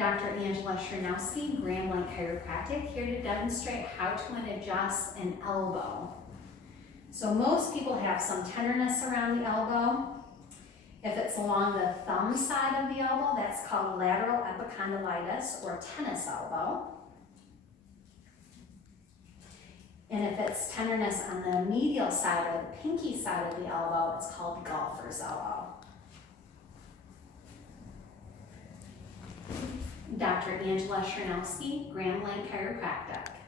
Dr. Angela Cherniawski, Blanc Chiropractic, here to demonstrate how to adjust an elbow. So most people have some tenderness around the elbow. If it's along the thumb side of the elbow, that's called lateral epicondylitis or tennis elbow. And if it's tenderness on the medial side or the pinky side of the elbow, it's called golfer's elbow. Dr. Angela Cherniawski, Blanc Chiropractic.